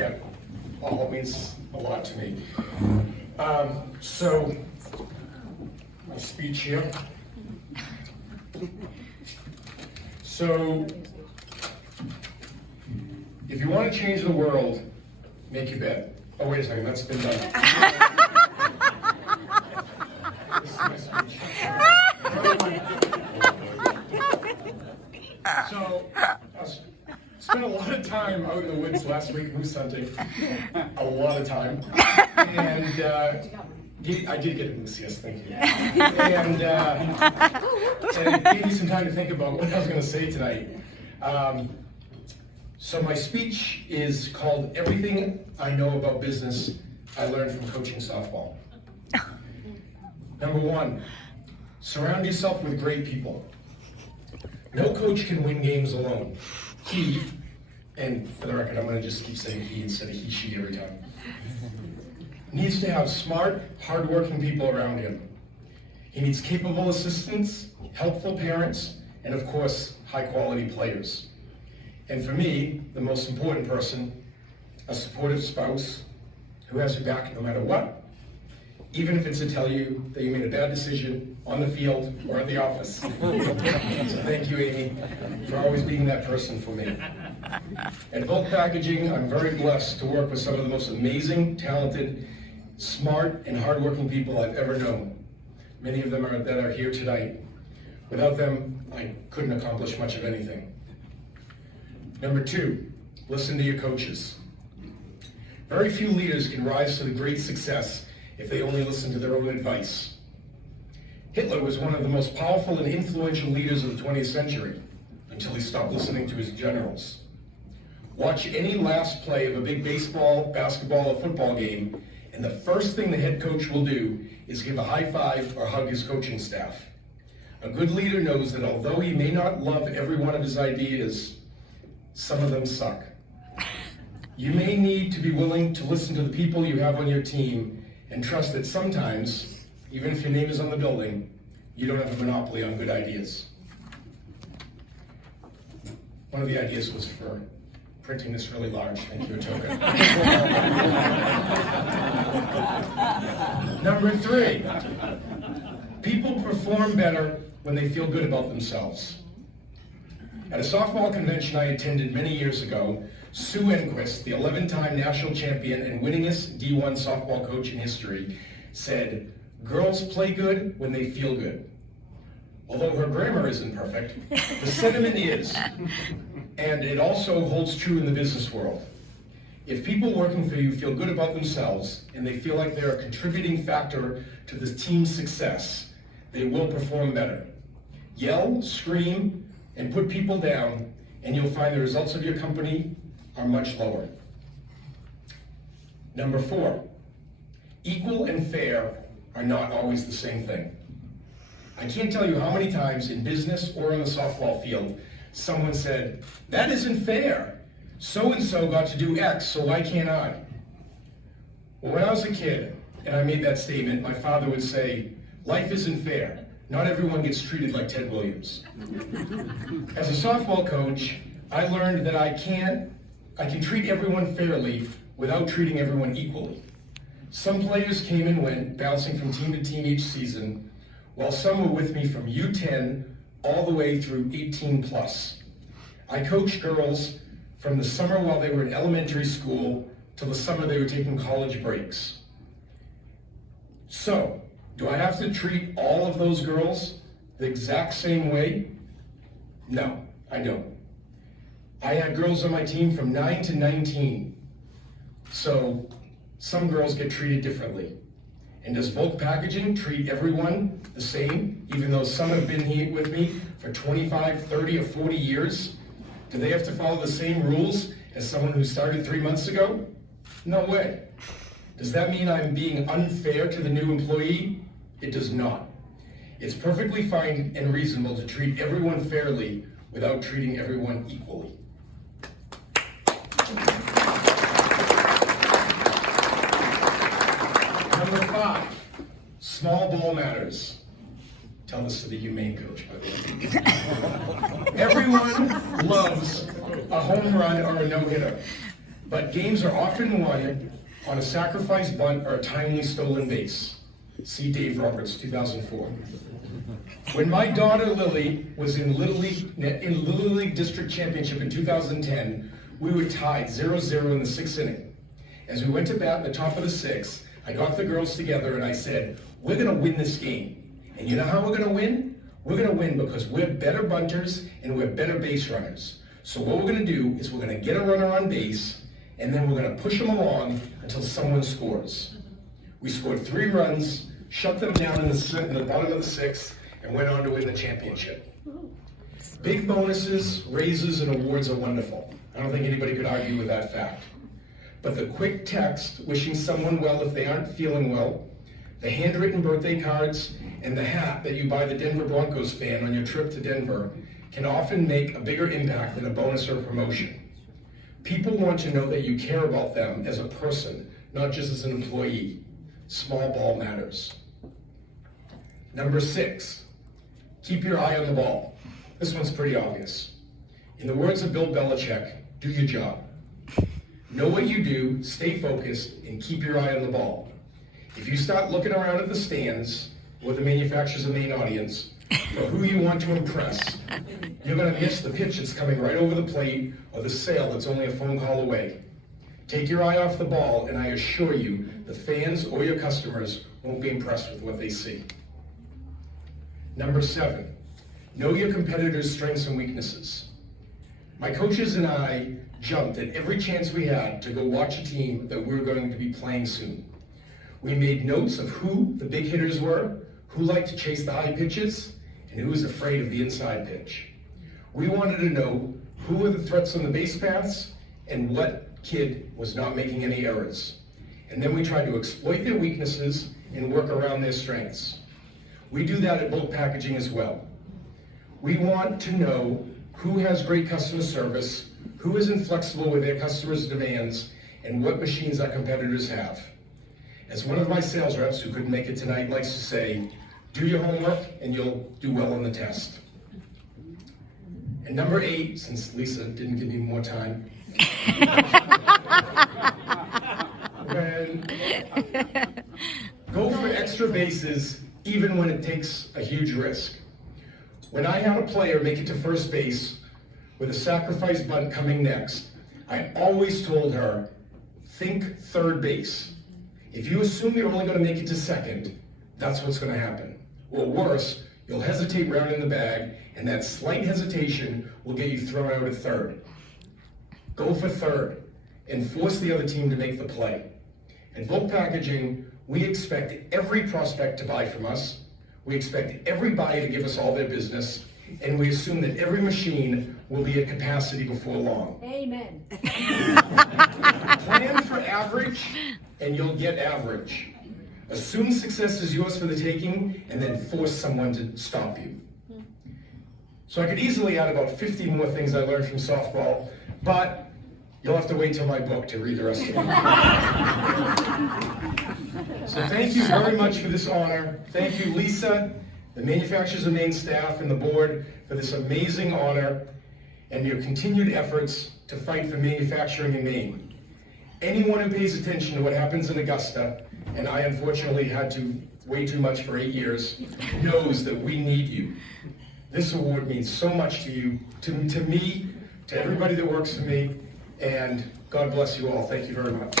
That all means a lot to me. So, my speech here. So, if you want to change the world, make your bed. Oh, wait a second, that's been done. This is my speech. So, I spent a lot of time out in the woods last week moose hunting. A lot of time. And I did get a moose, yes, thank you. And it gave me some time to think about what I was going to say tonight. So my speech is called Everything I Know About Business I Learned from Coaching Softball. Number one, surround yourself with great people. No coach can win games alone. He, and for the record, I'm going to just keep saying he instead of he, she every time, needs to have smart, hardworking people around him. He needs capable assistants, helpful parents, and of course, high-quality players. And for me, the most important person, a supportive spouse who has your back no matter what, even if it's to tell you that you made a bad decision on the field or at the office. So thank you, Amy, for always being that person for me. At Volk Packaging, I'm very blessed to work with some of the most amazing, talented, smart, and hardworking people I've ever known. Many of them that are here tonight. Without them, I couldn't accomplish much of anything. Number two, listen to your coaches. Very few leaders can rise to the great success if they only listen to their own advice. Hitler was one of the most powerful and influential leaders of the 20th century until he stopped listening to his generals. Watch any last play of a big baseball, basketball, or football game, and the first thing the head coach will do is give a high five or hug his coaching staff. A good leader knows that although he may not love every one of his ideas, some of them suck. You may need to be willing to listen to the people you have on your team and trust that sometimes, even if your name is on the building, you don't have a monopoly on good ideas. One of the ideas was for printing this really large. Thank you, Atoka. Number three, people perform better when they feel good about themselves. At a softball convention I attended many years ago, Sue Enquist, the 11-time national champion and winningest D1 softball coach in history, said, "Girls play good when they feel good." Although her grammar isn't perfect, the sentiment is, and it also holds true in the business world. If people working for you feel good about themselves and they feel like they're a contributing factor to the team's success, they will perform better. Yell, scream, and put people down, and you'll find the results of your company are much lower. Number four, equal and fair are not always the same thing. I can't tell you how many times in business or on the softball field, someone said, "That isn't fair. So-and-so got to do X, so why can't I?" Well, when I was a kid and I made that statement, my father would say, "Life isn't fair. Not everyone gets treated like Ted Williams." As a softball coach, I learned that I can treat everyone fairly without treating everyone equally. Some players came and went, bouncing from team to team each season, while some were with me from U10 all the way through 18 plus. I coached girls from the summer while they were in elementary school till the summer they were taking college breaks. So, do I have to treat all of those girls the exact same way? No, I don't. I had girls on my team from 9 to 19. So, some girls get treated differently. And does Volk Packaging treat everyone the same, even though some have been here with me for 25, 30, or 40 years? Do they have to follow the same rules as someone who started 3 months ago? No way. Does that mean I'm being unfair to the new employee? It does not. It's perfectly fine and reasonable to treat everyone fairly without treating everyone equally. Number 5, small ball matters. Tell this to the Maine coach, by the way. Everyone loves a home run or a no-hitter. But games are often won on a sacrifice bunt or a timely stolen base. See Dave Roberts, 2004. When my daughter Lily was in Little League District Championship in 2010, we were tied 0-0 in the 6th inning. As we went to bat in the top of the 6th, I got the girls together and I said, we're gonna win this game. And you know how we're gonna win? We're gonna win because we're better bunters and we're better base runners. So what we're gonna do is we're gonna get a runner on base and then we're gonna push them along until someone scores. We scored 3 runs, shut them down in the bottom of the 6th, and went on to win the championship. Big bonuses, raises, and awards are wonderful. I don't think anybody could argue with that fact. But the quick text wishing someone well if they aren't feeling well, the handwritten birthday cards, and the hat that you buy the Denver Broncos fan on your trip to Denver can often make a bigger impact than a bonus or a promotion. People want to know that you care about them as a person, not just as an employee. Small ball matters. Number 6, keep your eye on the ball. This one's pretty obvious. In the words of Bill Belichick, do your job. Know what you do, stay focused, and keep your eye on the ball. If you start looking around at the stands, or the manufacturers of Maine audience, for who you want to impress, you're going to miss the pitch that's coming right over the plate, or the sale that's only a phone call away. Take your eye off the ball, and I assure you, the fans or your customers won't be impressed with what they see. Number 7, know your competitors' strengths and weaknesses. My coaches and I jumped at every chance we had to go watch a team that we were going to be playing soon. We made notes of who the big hitters were, who liked to chase the high pitches, and who was afraid of the inside pitch. We wanted to know who were the threats on the base paths and what kid was not making any errors. And then we tried to exploit their weaknesses and work around their strengths. We do that at Volk Packaging as well. We want to know who has great customer service, who is inflexible with their customers' demands, and what machines our competitors have. As one of my sales reps who couldn't make it tonight likes to say, do your homework and you'll do well on the test. And number 8, since Lisa didn't give me more time, go for extra bases even when it takes a huge risk. When I had a player make it to first base with a sacrifice bunt coming next, I always told her, think third base. If you assume you're only going to make it to second, that's what's going to happen. Or worse, you'll hesitate rounding the bag, and that slight hesitation will get you thrown out at third. Go for third, and force the other team to make the play. At Volk Packaging, we expect every prospect to buy from us. We expect every buyer to give us all their business, and we assume that every machine will be at capacity before long. Amen. Plan for average, and you'll get average. Assume success is yours for the taking, and then force someone to stop you. So I could easily add about 50 more things I learned from softball, but you'll have to wait till my book to read the rest of them. So thank you very much for this honor. Thank you, Lisa, the Manufacturers of Maine staff, and the board for this amazing honor and your continued efforts to fight for manufacturing in Maine. Anyone who pays attention to what happens in Augusta, and I unfortunately had to way too much for 8 years, knows that we need you. This award means so much to you, to me, to everybody that works for me, and God bless you all. Thank you very much.